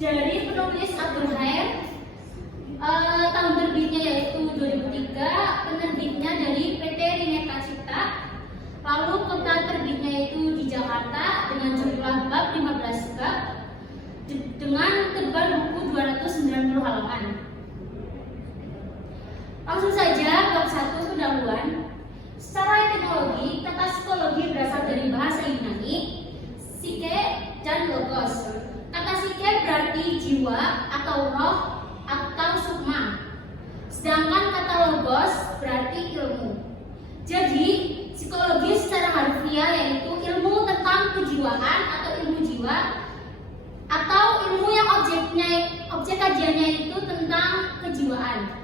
Dari penulis Abdul Khair, tahun terbitnya yaitu 2003, penerbitnya dari PT Rineka Cipta, lalu kota terbitnya yaitu di Jakarta dengan jumlah bab 15 bab dengan tebal buku 290 halaman. Langsung saja bab 1 pendahuluan. Secara etimologi, kata psikologi berasal dari bahasa Yunani psyche dan logos. Kata psyche berarti jiwa atau roh atau sukma. Sedangkan kata logos berarti ilmu. Jadi, psikologi secara harfiah yaitu ilmu tentang kejiwaan atau ilmu jiwa, atau ilmu yang objek kajiannya itu tentang kejiwaan.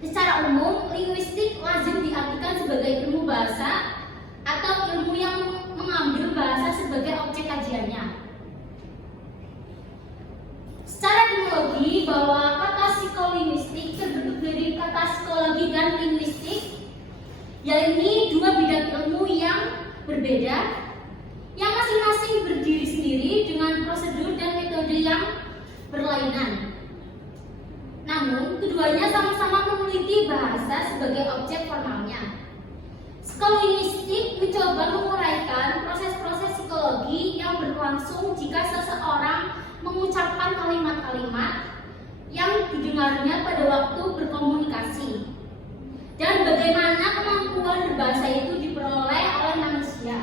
Secara umum, linguistik lazim diartikan sebagai ilmu bahasa atau ilmu yang mengambil bahasa sebagai objek kajiannya. Secara etimologi, bahwa kata psikolinguistik terbentuk dari kata psikologi dan linguistik, yaitu dua bidang ilmu yang berbeda, yang masing-masing berdiri sendiri dengan prosedur dan metode yang berlainan. Namun, keduanya sama-sama memiliki bahasa sebagai objek formalnya. Psikolinguistik mencoba menguraikan proses-proses psikologi yang berlangsung jika seseorang mengucapkan kalimat-kalimat yang didengarnya pada waktu berkomunikasi, dan bagaimana kemampuan berbahasa itu diperoleh oleh manusia.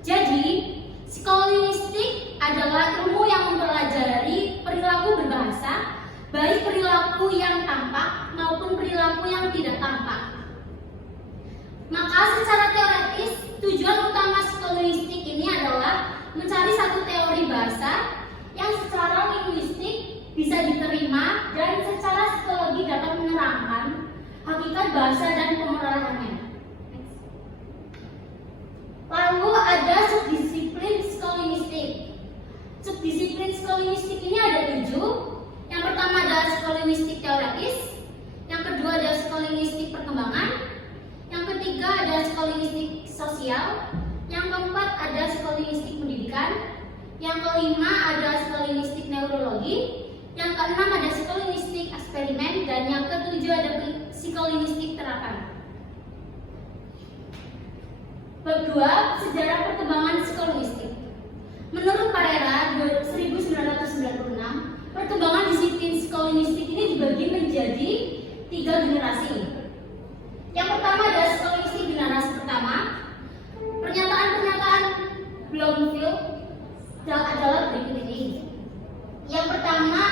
Jadi, psikolinguistik adalah ilmu yang mempelajari perilaku berbahasa, baik perilaku yang tampak maupun perilaku yang tidak tampak. Maka secara teoretis, tujuan utama psikolinguistik ini adalah mencari satu teori bahasa yang secara linguistik bisa diterima dan secara psikologi dapat menerangkan hakikat bahasa dan pemerolehannya. Lalu ada subdisiplin psikolinguistik. Subdisiplin psikolinguistik ini ada 7. Yang pertama adalah psikolinguistik teoretis, yang kedua adalah psikolinguistik perkembangan, yang ketiga adalah psikolinguistik sosial, yang keempat adalah psikolinguistik pendidikan, yang kelima adalah psikolinguistik neurologi, yang keenam ada psikolinguistik eksperimen, dan yang ketujuh ada psikolinguistik terapan. Bab 2, sejarah perkembangan psikolinguistik. Menurut Parera 1996, perkembangan disiplin psikolinguistik ini dibagi menjadi 3 generasi. Yang pertama adalah psikolinguistik generasi pertama. Pernyataan-pernyataan Bloomfield adalah berikut ini. Yang pertama,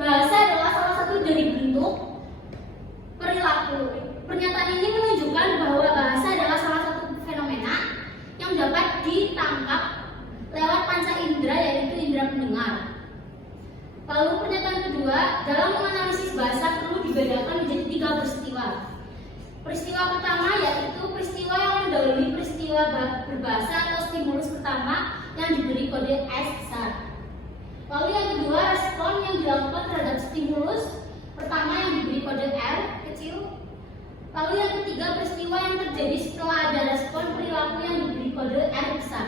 bahasa adalah salah satu dari bentuk perilaku. Pernyataan ini menunjukkan bahwa bahasa adalah salah satu fenomena yang dapat ditangkap lewat panca indera, yaitu indera pendengar. Lalu pernyataan kedua, dalam menganalisis bahasa perlu dibedakan menjadi 3 peristiwa. Peristiwa pertama yaitu peristiwa yang mendahului peristiwa berbahasa atau stimulus pertama yang diberi kode S besar. Lalu yang kedua, respon yang dilakukan terhadap stimulus pertama yang diberi kode R kecil. Lalu yang ketiga, peristiwa yang terjadi setelah ada respon perilaku yang diberi kode R besar.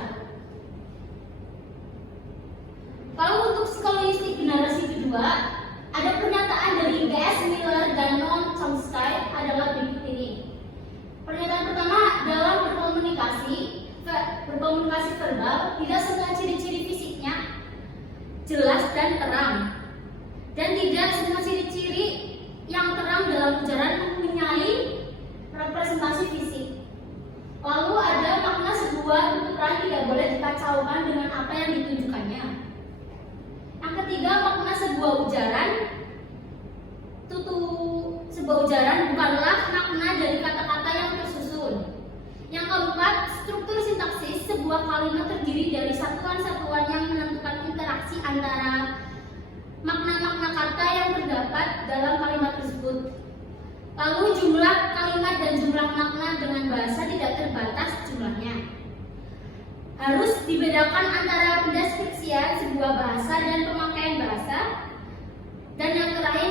Lalu untuk psikolinguistik generasi kedua, ada pernyataan dari G.S. Miller dan Noam Chomsky adalah berikut ini. Pernyataan pertama, dalam berkomunikasi verbal, tidak semua ciri-ciri fisiknya jelas dan terang, dan tidak semua ciri-ciri yang terang dalam ujaran mempunyai representasi fisik. Lalu ada makna sebuah tuturan tidak boleh dikacaukan dengan apa yang ditunjukkannya. Yang ketiga, makna sebuah ujaran bukanlah makna dari kata-kata yang tersusun. Yang keempat, struktur sintaksis sebuah kalimat terdiri dari satuan-satuan yang menentukan interaksi antara makna-makna kata yang terdapat dalam kalimat tersebut. Lalu jumlah kalimat dan jumlah makna dengan bahasa tidak terbatas jumlahnya. Harus dibedakan antara pendeskripsian sebuah bahasa dan pemakaian bahasa. Dan yang terakhir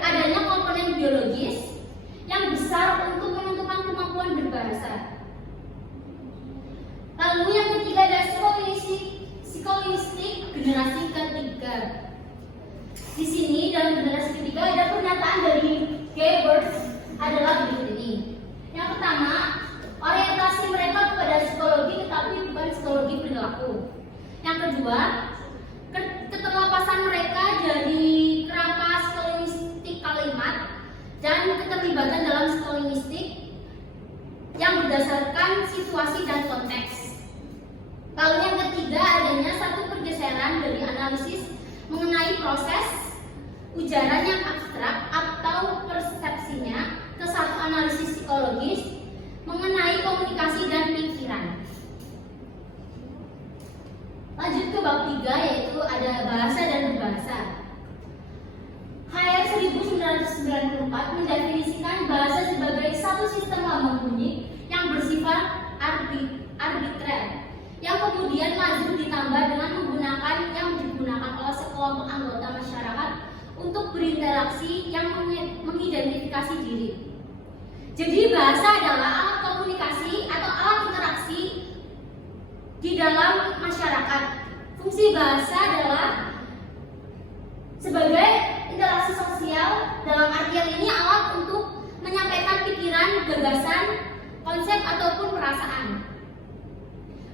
adanya komponen biologis yang besar untuk menentukan kemampuan berbahasa. Lalu yang ketiga adalah psikolinguistik generasi berlaku. Yang kedua, keterlepasan mereka dari kerangka skolinistik kalimat dan keterlibatan dalam skolinistik yang berdasarkan situasi dan konteks. Lalu yang ketiga, adanya satu pergeseran dari analisis mengenai proses ujaran yang abstrak atau persepsinya ke satu analisis psikologis mengenai komunikasi dan pikiran. Lanjut ke bab 3, yaitu ada bahasa dan berbahasa. HR 1994 mendefinisikan bahasa sebagai satu sistem lambang bunyi yang bersifat arbitrer, yang kemudian lazim ditambah dengan menggunakan yang digunakan oleh sekelompok anggota masyarakat untuk berinteraksi yang mengidentifikasi diri. Jadi bahasa adalah alat komunikasi atau alat interaksi di dalam masyarakat. Fungsi bahasa adalah sebagai interaksi sosial, dalam artian ini alat untuk menyampaikan pikiran, gagasan, konsep ataupun perasaan.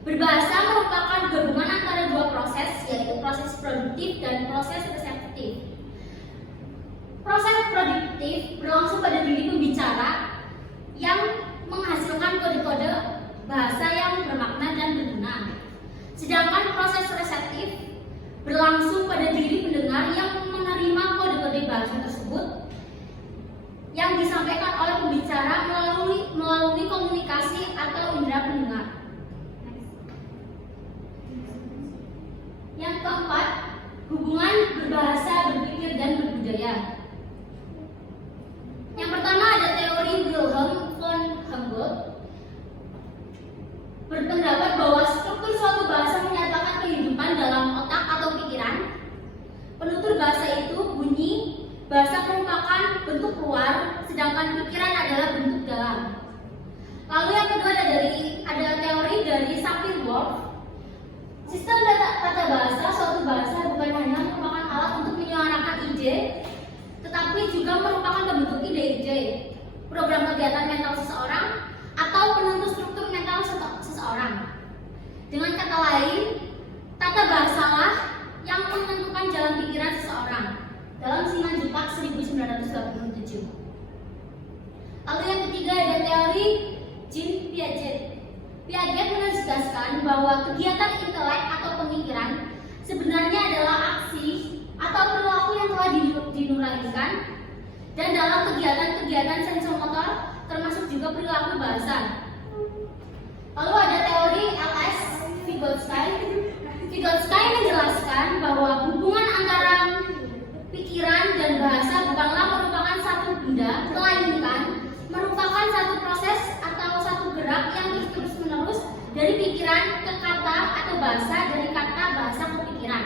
Berbahasa merupakan gabungan antara dua proses, yaitu proses produktif dan proses reseptif. Proses produktif berlangsung pada diri pembicara yang menghasilkan kode-kode bahasa yang bermakna dan berguna. Sedangkan proses reseptif berlangsung pada diri pendengar yang menerima kode-kode bahasa tersebut yang disampaikan oleh pembicara melalui komunikasi atau indera pendengar. Yang keempat, hubungan berbahasa, berpikir, dan berbudaya. Yang pertama ada teori Wilhelm von Humboldt berpendapat bahwa struktur suatu bahasa menyatakan kehidupan dalam otak atau pikiran. Penutur bahasa itu bunyi, bahasa merupakan bentuk luar, sedangkan pikiran adalah bentuk dalam. Lalu yang kedua ada teori dari Sapir-Whorf. Sistem tata bahasa, suatu bahasa bukan hanya merupakan alat untuk menyuarakan ide, tetapi juga merupakan pembentuk ide-ide, program kegiatan mental seseorang, atau penentu struktur mental seseorang. Dengan kata lain, tata bahasalah yang menentukan jalan pikiran seseorang dalam Simanjuntak 1987. Lalu yang ketiga ada teori Jean Piaget. Piaget menegaskan bahwa kegiatan intelek atau pemikiran sebenarnya adalah aksi atau perilaku yang telah dinuranikan, dan dalam kegiatan-kegiatan sensomotor termasuk juga perilaku bahasa. Lalu ada teori L.S. Vygotsky. Vygotsky menjelaskan bahwa hubungan antara pikiran dan bahasa bukanlah merupakan satu benda, melainkan merupakan satu proses atau satu gerak yang terus-menerus dari pikiran ke kata atau bahasa, dari kata bahasa ke pikiran.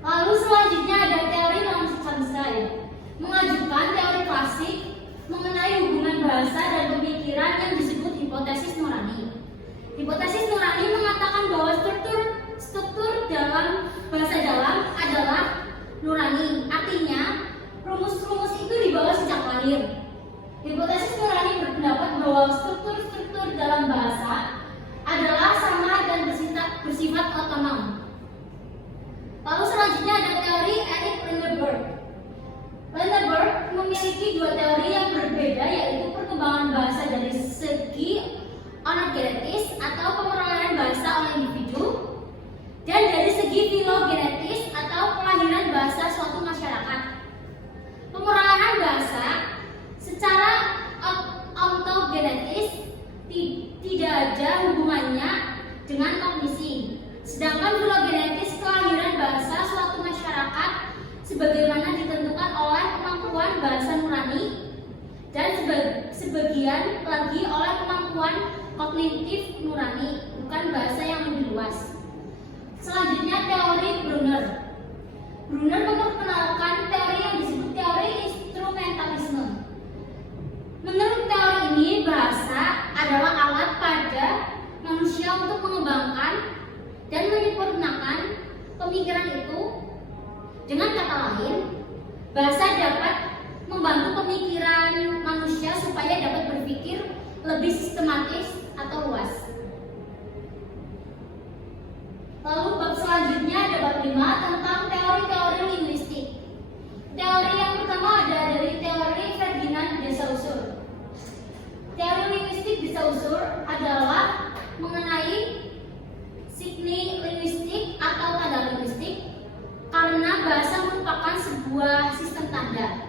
Lalu selanjutnya ada teori Chomsky mengajukan teori klasik mengenai hubungan bahasa dan pemikiran yang disebut hipotesis nurani. Hipotesis nurani mengatakan bahwa struktur dalam bahasa dalam adalah nurani, artinya rumus-rumus itu dibawa sejak lahir. Hipotesis nurani berpendapat bahwa struktur-struktur dalam bahasa adalah sama dan bersifat otonom. Lalu selanjutnya ada teori Eric Lindenberg. Lindenberg memiliki dua teori yang berbeda, yaitu perkembangan bahasa dari segi onogenetis atau pemerolehan bahasa oleh individu, dan dari segi filogenetis atau kelahiran bahasa suatu masyarakat. Pemerolehan bahasa secara ontogenetis tidak ada hubungannya dengan kognisi, sedangkan filogenetis kelahiran bahasa suatu masyarakat sebagaimana ditentukan oleh kemampuan bahasa nurani dan sebagian lagi oleh kemampuan kognitif nurani, bukan bahasa yang lebih luas. Selanjutnya teori Brunner. Brunner memperkenalkan teori yang disebut teori instrumentalisme. Menurut teori ini, bahasa adalah alat pada manusia untuk mengembangkan dan menyempurnakan pemikiran itu. Dengan kata lain, bahasa dapat membantu pemikiran manusia supaya dapat berpikir lebih sistematis atau luas. Lalu bab selanjutnya ada bab 5 tentang teori-teori linguistik. Teori yang pertama ada dari teori Ferdinand de Saussure. Teori linguistik de Saussure adalah mengenai signi linguistik atau tanda linguistik karena bahasa merupakan sebuah sistem tanda.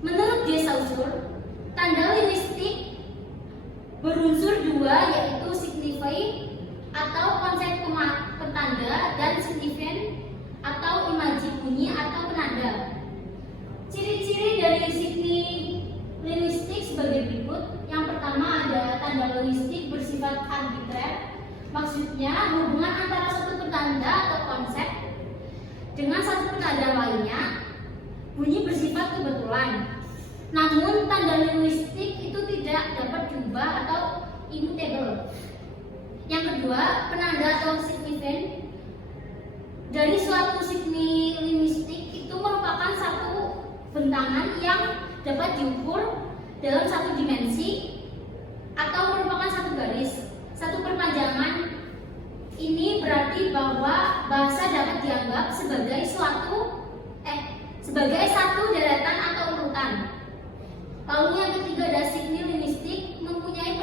Menurut de Saussure, tanda linguistik berunsur dua, yaitu signify atau konsep petanda dan signifian atau imaji bunyi atau penanda. Ciri-ciri dari signi linguistik sebagai berikut. Yang pertama ada tanda linguistik bersifat arbitrer. Maksudnya hubungan antara satu petanda atau konsep dengan satu penanda lainnya. Bunyi bersifat kebetulan. Namun tanda linguistik itu tidak dapat diubah atau immutable. Yang kedua, penanda atau signifian. Dari suatu signi linguistik itu merupakan satu bentangan yang dapat diukur dalam satu dimensi atau merupakan satu garis, satu perpanjangan. Ini berarti bahwa bahasa dapat dianggap sebagai sebagai satu deretan atau urutan. Lalu yang ketiga ada signi linguistik mempunyai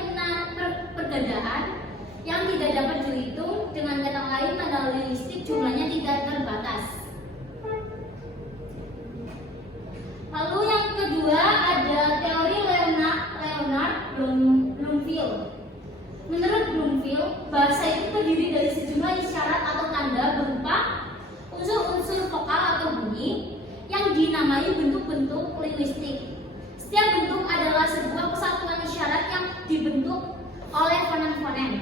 pergandaan yang tidak dapat dihitung. Dengan kata lain, tanda linguistik jumlahnya tidak terbatas. Lalu yang kedua ada teori Leonard Bloomfield. Menurut Bloomfield, bahasa itu terdiri dari sejumlah isyarat atau tanda berupa unsur-unsur vokal atau bunyi yang dinamai bentuk-bentuk linguistik. Setiap bentuk adalah sebuah kesatuan isyarat yang dibentuk oleh fonem-fonem.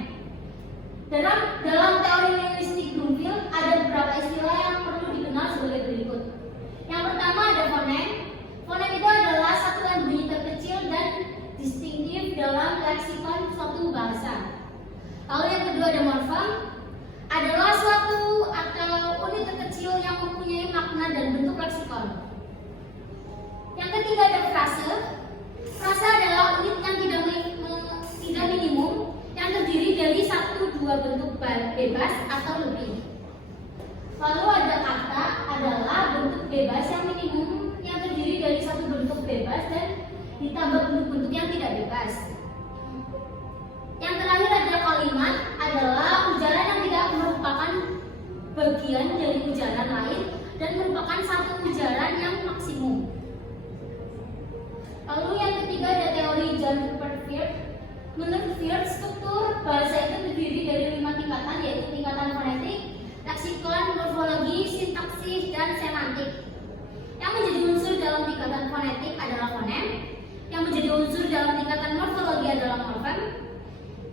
Dalam teori linguistik Bloomfield ada beberapa istilah yang perlu dikenal sebagai berikut. Yang pertama ada fonem. Fonem itu adalah satuan bunyi terkecil dan distinktif dalam leksikon suatu bahasa. Lalu yang kedua ada morfem, adalah suatu atau unit terkecil yang mempunyai makna dan bentuk leksikon. Yang ketiga ada frase. Frase adalah unit yang tidak minimum yang terdiri dari 1-2 bentuk bebas atau lebih. Lalu ada kata adalah bentuk bebas yang minimum yang terdiri dari satu bentuk bebas dan ditambah bentuk-bentuk yang tidak bebas. Yang terakhir ada kalimat adalah ujaran yang tidak merupakan bagian dari ujaran lain dan merupakan satu ujaran yang maksimum. Lalu yang ketiga ada teori John Rupert Firth. Menurut Firth, struktur bahasa itu terdiri dari 5 tingkatan, yaitu tingkatan fonetik, leksikon, morfologi, sintaksis, dan semantik. Yang menjadi unsur dalam tingkatan fonetik adalah fonem, yang menjadi unsur dalam tingkatan morfologi adalah morfem,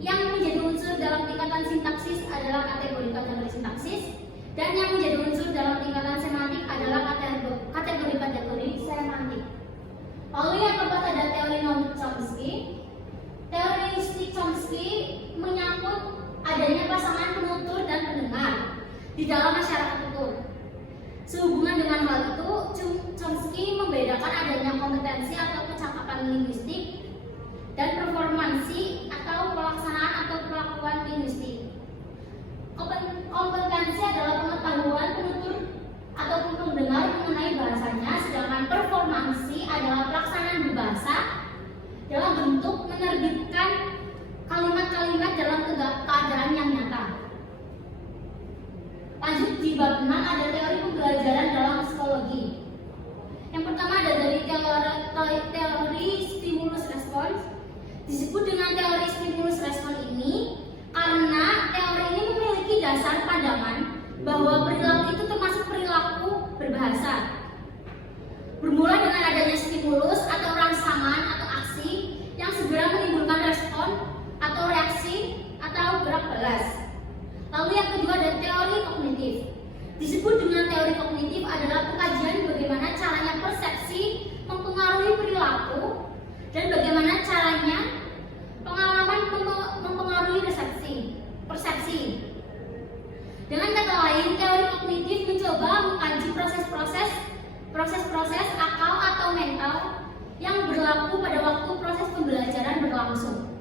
yang menjadi unsur dalam tingkatan sintaksis adalah kategori-kategori sintaksis, dan yang menjadi unsur dalam tingkatan semantik adalah kategori-kategori semantik. Lalu yang keempat ada teori Noam Chomsky. Teori linguistik Chomsky menyangkut adanya pasangan penutur dan pendengar di dalam masyarakat tutur. Sehubungan dengan hal itu, Chomsky membedakan adanya kompetensi atau kecakapan linguistik dan performansi atau pelaksanaan atau pelakuan linguistik. Kompetensi adalah pengetahuan penutur ataupun pendengar mengenai bahasanya, sedangkan performansi adalah pelaksanaan berbahasa dalam bentuk menerbitkan kalimat-kalimat dalam keadaan yang nyata. Lanjut di bab 6 ada teori pembelajaran dalam psikologi. Yang pertama ada dari teori stimulus respons. Disebut dengan teori stimulus respons ini karena teori ini memiliki dasar pandangan bahwa perilaku itu termasuk perilaku berbahasa. Bermula dengan adanya stimulus atau rangsangan atau aksi yang segera menimbulkan respon atau reaksi atau gerak balas. Lalu yang kedua ada teori kognitif. Disebut dengan teori kognitif adalah pengkajian bagaimana caranya persepsi mempengaruhi perilaku dan bagaimana caranya pengalaman mempengaruhi persepsi. Dengan kata lain, teori kognitif mencoba mengkaji proses-proses akal atau mental yang berlaku pada waktu proses pembelajaran berlangsung.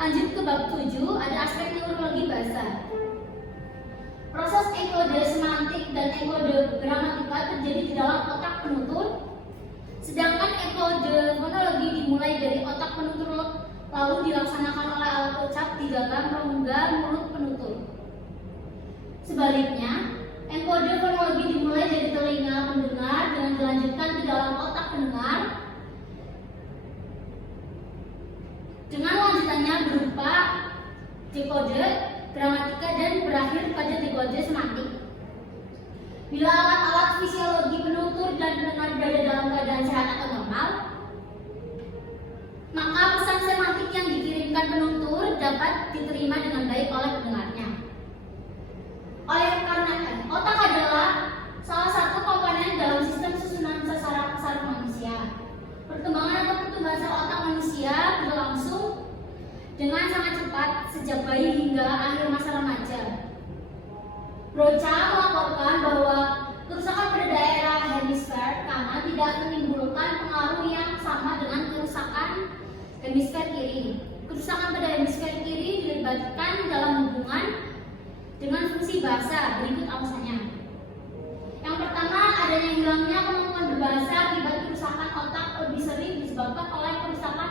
Lanjut ke bab 7, ada aspek neurologi bahasa. enkode gramatika terjadi di dalam otak penutur, sedangkan enkode fonologi dimulai dari otak penutur lalu dilaksanakan oleh alat ucap di dalam rongga mulut penutur. Sebaliknya, enkode fonologi dimulai dari telinga pendengar dan dilanjutkan di dalam otak pendengar dengan lanjutannya berupa dekode, gramatika, dan berakhir pada dekode semantik. Bila alat-alat fisiologi penutur dan pendengar berada dalam keadaan sehat atau normal, maka pesan semantik yang dikirimkan penutur dapat diterima dengan baik oleh pendengarnya. Oleh karena otak adalah salah satu komponen dalam sistem susunan saraf manusia. Perkembangan atau pertumbuhan sel otak manusia berlangsung dengan sangat cepat sejak bayi hingga akhir masa remaja. Broca melaporkan bahwa kerusakan pada daerah hemisfer kanan tidak menimbulkan pengaruh yang sama dengan kerusakan hemisfer kiri. Kerusakan pada hemisfer kiri dilibatkan dalam hubungan dengan fungsi bahasa. Berikut alasannya. Yang pertama, adanya hilangnya kemampuan berbahasa akibat kerusakan otak lebih sering disebabkan oleh kerusakan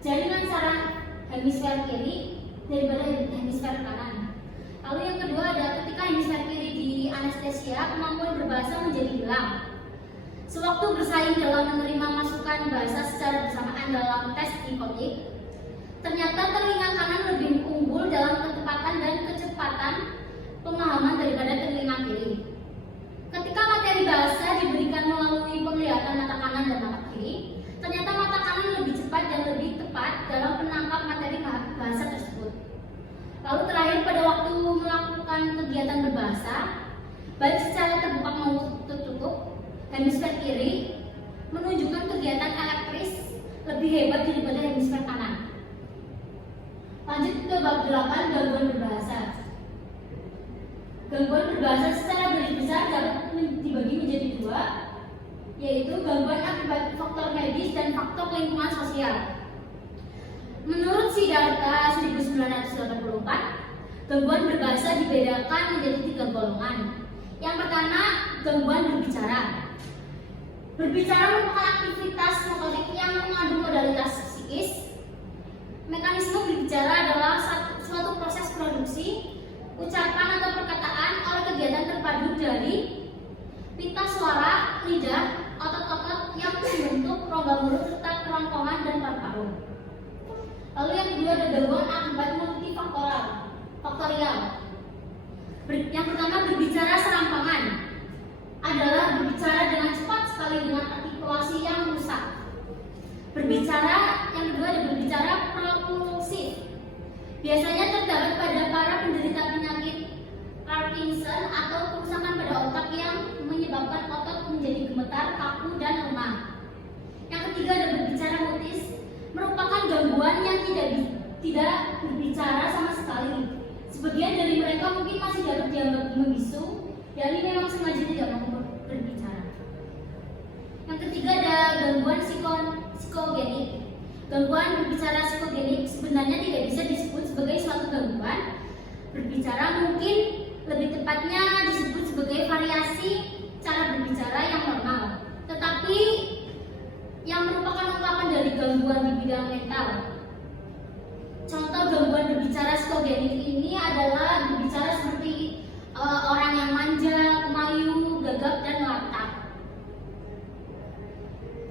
jaringan saraf hemisfer kiri daripada hemisfer kanan. Lalu yang kedua adalah ketika hemisfer kiri di anestesia, kemampuan berbahasa menjadi hilang. Sewaktu bersaing dalam menerima masukan bahasa secara bersamaan dalam tes psikotik, ternyata telinga kanan lebih unggul dalam ketepatan dan kecepatan pemahaman daripada telinga kiri. Ketika materi bahasa diberikan melalui penglihatan mata kanan dan mata kiri, ternyata mata kanan lebih cepat dan lebih tepat dalam menangkap materi bahasa tersebut. Lalu terakhir, pada waktu melakukan kegiatan berbahasa, baik secara terbuka maupun tertutup, hemisfer kiri menunjukkan kegiatan elektris lebih hebat daripada hemisfer kanan. Lanjut ke bab 8, gangguan berbahasa. Gangguan berbahasa secara garis besar dapat dibagi menjadi dua, yaitu gangguan akibat faktor medis dan faktor lingkungan sosial. Menurut Siddhartha 1984, gangguan berbahasa dibedakan menjadi 3 golongan. Yang pertama, gangguan berbicara. Berbicara merupakan aktivitas motorik yang mengandung modalitas psikis. Mekanisme berbicara adalah suatu proses produksi ucapan atau perkataan oleh kegiatan terpadu dari pita suara, lidah, otot-otot yang membentuk rongga mulut serta kerongkongan dan paru-paru. Lalu yang kedua ada gangguan akibat multifaktorial. Yang pertama, berbicara serampangan adalah berbicara dengan cepat sekali dengan artikulasi yang rusak. Yang kedua ada berbicara propulsif. Biasanya terdapat pada para penderita penyakit Parkinson atau kerusakan pada otak yang menyebabkan otot menjadi gemetar, kaku, dan lemah. Yang ketiga ada berbicara mutis, merupakan gangguan yang tidak berbicara sama sekali. Sebagian dari mereka mungkin masih dapat dianggap membisu, yakni memang sengaja tidak mau berbicara. Yang ketiga ada gangguan psikogenik. Gangguan berbicara psikogenik sebenarnya tidak bisa disebut sebagai suatu gangguan berbicara, mungkin lebih tepatnya disebut sebagai variasi cara berbicara yang normal, tetapi yang merupakan ungkapan dari gangguan di bidang mental. Contoh gangguan berbicara psikogenik ini adalah berbicara seperti orang yang manja, pemayu, gagap, dan latah.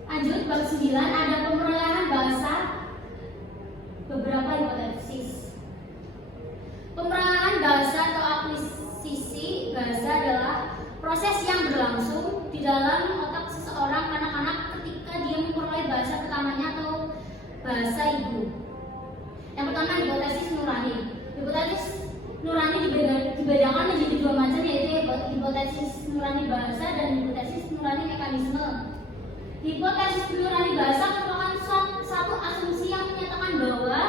Lanjut, bab 9 ada pemerolehan bahasa, beberapa hipotesis. Pemerolehan bahasa atau akuisisi bahasa adalah proses yang berlangsung di dalam otak seseorang kanak-kanak ketika dia memperoleh bahasa pertamanya atau bahasa ibu. Yang pertama, hipotesis nurani. Hipotesis nurani dibedakan menjadi 2 macam, yaitu hipotesis nurani bahasa dan hipotesis nurani mekanisme. Hipotesis nurani bahasa merupakan satu asumsi yang menyatakan bahwa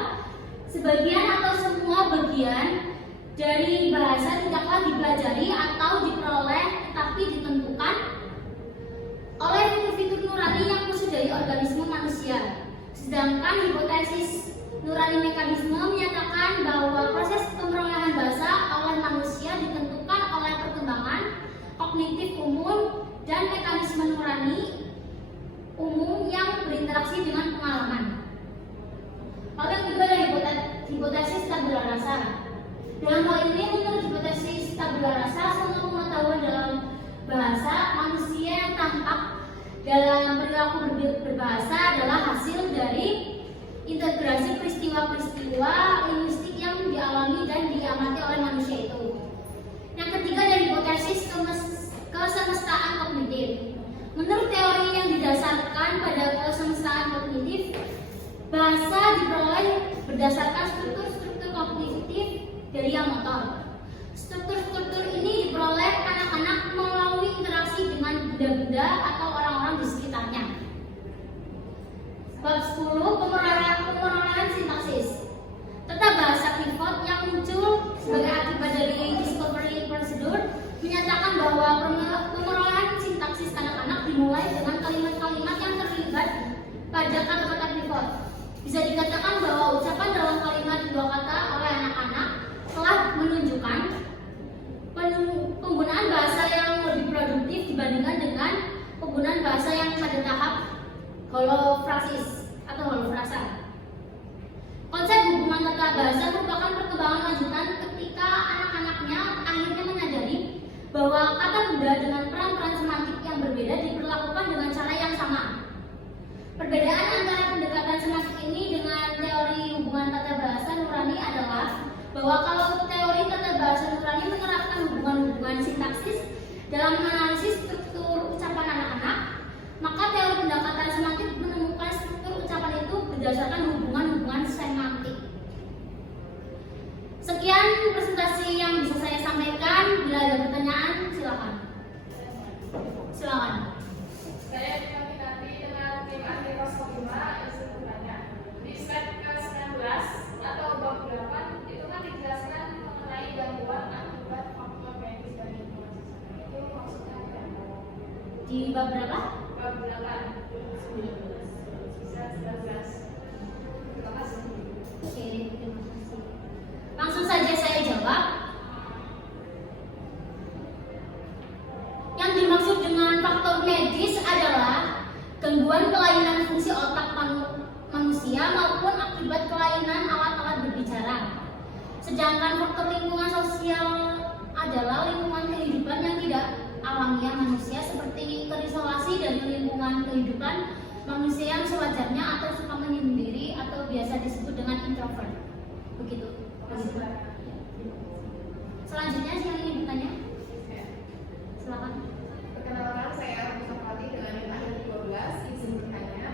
sebagian atau semua bagian dari bahasa tidaklah dipelajari atau diperoleh, tetapi ditentukan oleh fitur-fitur nurani yang khusus dari organisme manusia. Sedangkan hipotesis nurani mekanisme menyatakan bahwa proses pemerolehan bahasa oleh manusia ditentukan oleh perkembangan kognitif mekanisme nurani umum yang berinteraksi dengan pengalaman. Lalu yang kedua adalah hipotesis tabula rasa. Dalam hal ini, menurut hipotesis tabula rasa, semua pengetahuan dalam bahasa manusia yang tampak dalam perilaku berbahasa adalah hasil dari integrasi peristiwa-peristiwa linguistik yang dialami dan diamati oleh manusia itu. Yang ketiga dari hipotesis kesemestaan kognitif. Menurut teori yang didasarkan pada kesemestaan kognitif, bahasa diperoleh berdasarkan struktur-struktur kognitif dari yang motor. Struktur-struktur ini diperoleh anak-anak melalui interaksi dengan benda-benda atau orang-orang di sekitarnya. Bab 10, pemerolehan sintaksis. Tata bahasa pivot yang muncul sebagai akibat dari discovery procedure menyatakan bahwa pemerolehan sintaksis anak-anak dimulai dengan kalimat-kalimat yang terlibat pada kata-kata pivot. Bisa dikatakan bahwa ucapan dalam kalimat dua kata oleh anak-anak telah menunjukkan penggunaan bahasa yang lebih produktif dibandingkan dengan penggunaan bahasa yang pada tahap holofrasis atau holofrasa. Konsep hubungan tata bahasa merupakan perkembangan lanjutan ketika anak-anaknya akhirnya menyadari bahwa kata benda dengan peran-peran semantik yang berbeda diperlakukan dengan cara yang sama. Perbedaan antara pendekatan semantik ini dengan teori hubungan tata bahasa nurani adalah bahwa kalau teori tata bahasa nurani menerapkan hubungan-hubungan sintaksis dalam menganalisis struktur ucapan anak-anak, maka teori pendekatan semantik menemukan struktur ucapan itu berdasarkan hubungan-hubungan semantik. Sekian presentasi yang bisa saya sampaikan. Bila ada pertanyaan, silakan. Silakan. Saya diminati dengan tim ahli kelas 5 yang bertanya. Di slide ke-19 atau bab 8 itu kan dijelaskan mengenai gangguan akibat faktor medis dan lingkungan. Itu maksudnya apa? Di bab berapa? Bab 8. 19. Terima kasih. Oke, terima kasih. Langsung saja saya jawab. Yang dimaksud dengan faktor medis adalah gangguan kelainan fungsi otak manusia maupun akibat kelainan alat-alat berbicara. Sedangkan faktor lingkungan sosial adalah lingkungan kehidupan yang tidak alamiah manusia seperti terisolasi dari lingkungan kehidupan manusia yang sewajarnya atau suka menyendiri atau biasa disebut dengan introvert. Begitu. Selanjutnya siapa yang ingin bertanya? Silakan. Perkenalkan, saya Arifah Fati dengan tim ahli 12. Izin bertanya.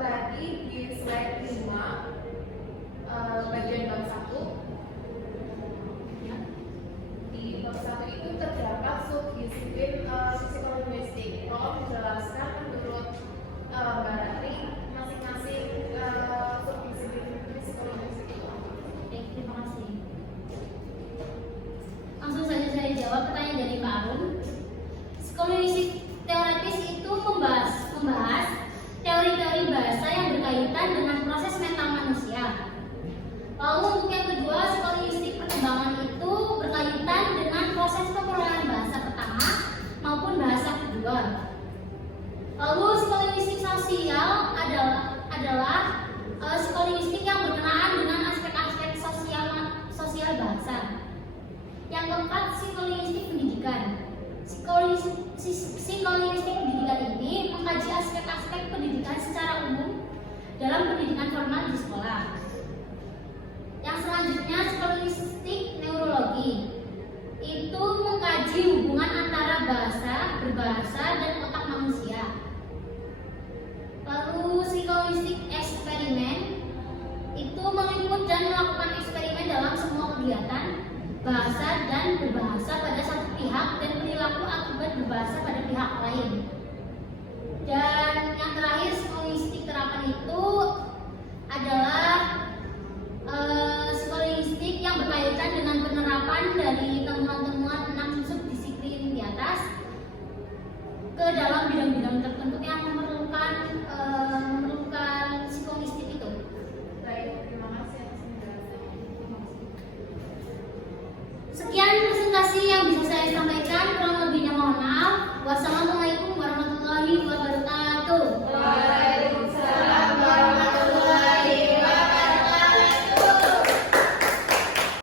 Tadi di slide 5 bagian bab 1 Ya. di bab 1 itu terdapat subdisiplin psikolinguistik. Tolong dijelaskan menurut Mbak Ratri masing-masing subdisiplin psikolinguistik itu. Baik, terima kasih. Langsung saja saya jawab pertanyaan dari Pak Arun. Psikolinguistik teoretis itu membahas teori-teori bahasa yang berkaitan dengan proses mental manusia. Lalu untuk yang kedua, psikolinguistik perkembangan itu berkaitan dengan proses pemerolehan bahasa pertama maupun bahasa kedua. Lalu psikolinguistik sosial adalah psikolinguistik yang berkenaan dengan aspek-aspek sosial bahasa. Yang keempat, psikolinguistik pendidikan. Psikolinguistik pendidikan ini mengkaji aspek-aspek pendidikan secara umum dalam pendidikan formal di sekolah. Yang selanjutnya, psikolinguistik neurologi. Itu mengkaji hubungan antara berbahasa dan otak manusia. Lalu psikolinguistik eksperimen itu meliput dan melakukan eksperimen dalam semua kegiatan bahasa dan berbahasa pada satu pihak dan perilaku akibat berbahasa pada pihak lain. Dan yang terakhir, psikolinguistik terapan itu adalah psikolinguistik yang berkaitan dengan penerapan dari temuan-temuan 6 subdisiplin di atas ke dalam bidang-bidang tertentu yang memerlukan psikolinguistik itu. Baik, terima kasih atas penjelasannya. Sekian presentasi yang bisa saya sampaikan, kurang lebihnya mohon maaf. Wassalamualaikum